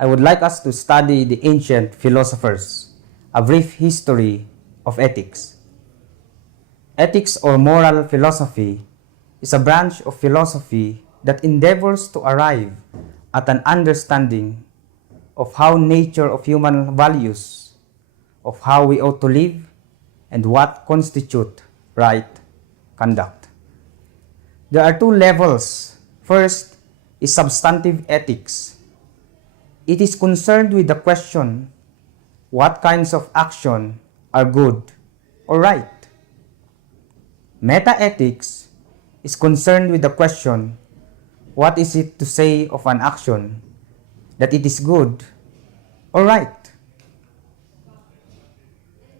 I would like us to study the ancient philosophers, a brief history of ethics. Ethics or moral philosophy is a branch of philosophy that endeavors to arrive at an understanding of how nature of human values, of how we ought to live, and what constitute right conduct. There are two levels. First is substantive ethics. It is concerned with the question, what kinds of action are good or right? Meta-ethics is concerned with the question, what is it to say of an action that it is good or right?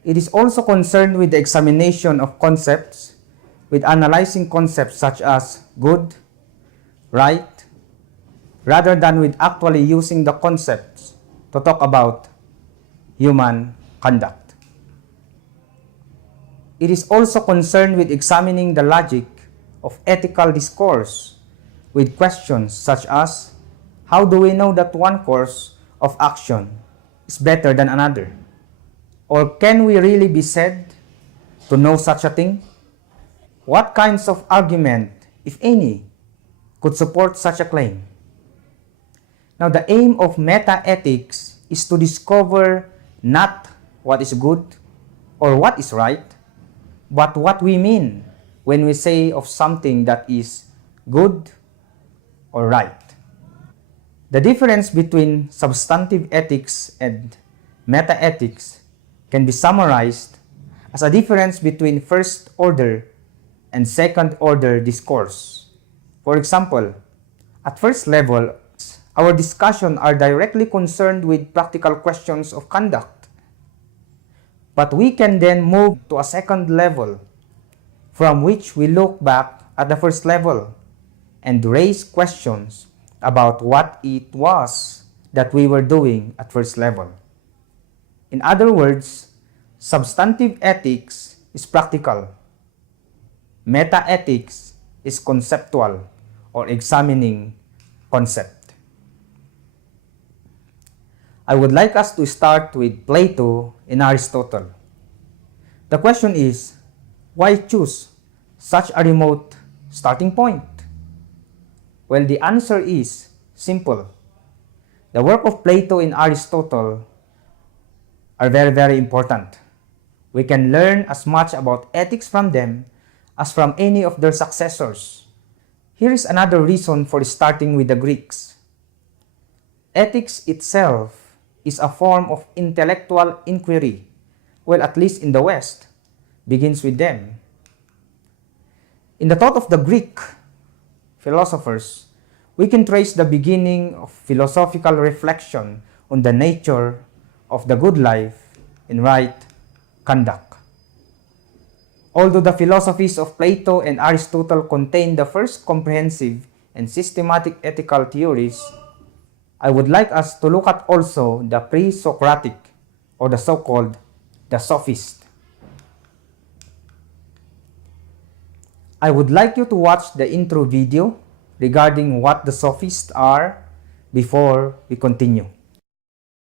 It is also concerned with the examination of concepts, with analyzing concepts such as good, right, rather than with actually using the concepts to talk about human conduct. It is also concerned with examining the logic of ethical discourse with questions such as, how do we know that one course of action is better than another? Or can we really be said to know such a thing? What kinds of argument, if any, could support such a claim? Now, the aim of meta-ethics is to discover not what is good or what is right, but what we mean when we say of something that is good or right. The difference between substantive ethics and meta-ethics can be summarized as a difference between first-order and second-order discourse. For example, at first level, our discussions are directly concerned with practical questions of conduct. But we can then move to a second level, from which we look back at the first level and raise questions about what it was that we were doing at first level. In other words, substantive ethics is practical. Meta-ethics is conceptual or examining concept. I would like us to start with Plato and Aristotle. The question is, why choose such a remote starting point? Well, the answer is simple. The work of Plato and Aristotle are very important. We can learn as much about ethics from them as from any of their successors. Here is another reason for starting with the Greeks. Ethics itself is a form of intellectual inquiry, well, at least in the West, begins with them. In the thought of the Greek philosophers, we can trace the beginning of philosophical reflection on the nature of the good life and right conduct. Although the philosophies of Plato and Aristotle contain the first comprehensive and systematic ethical theories, I would like us to look at also the pre-Socratic, or the so-called the sophist. I would like you to watch the intro video regarding what the sophists are before we continue.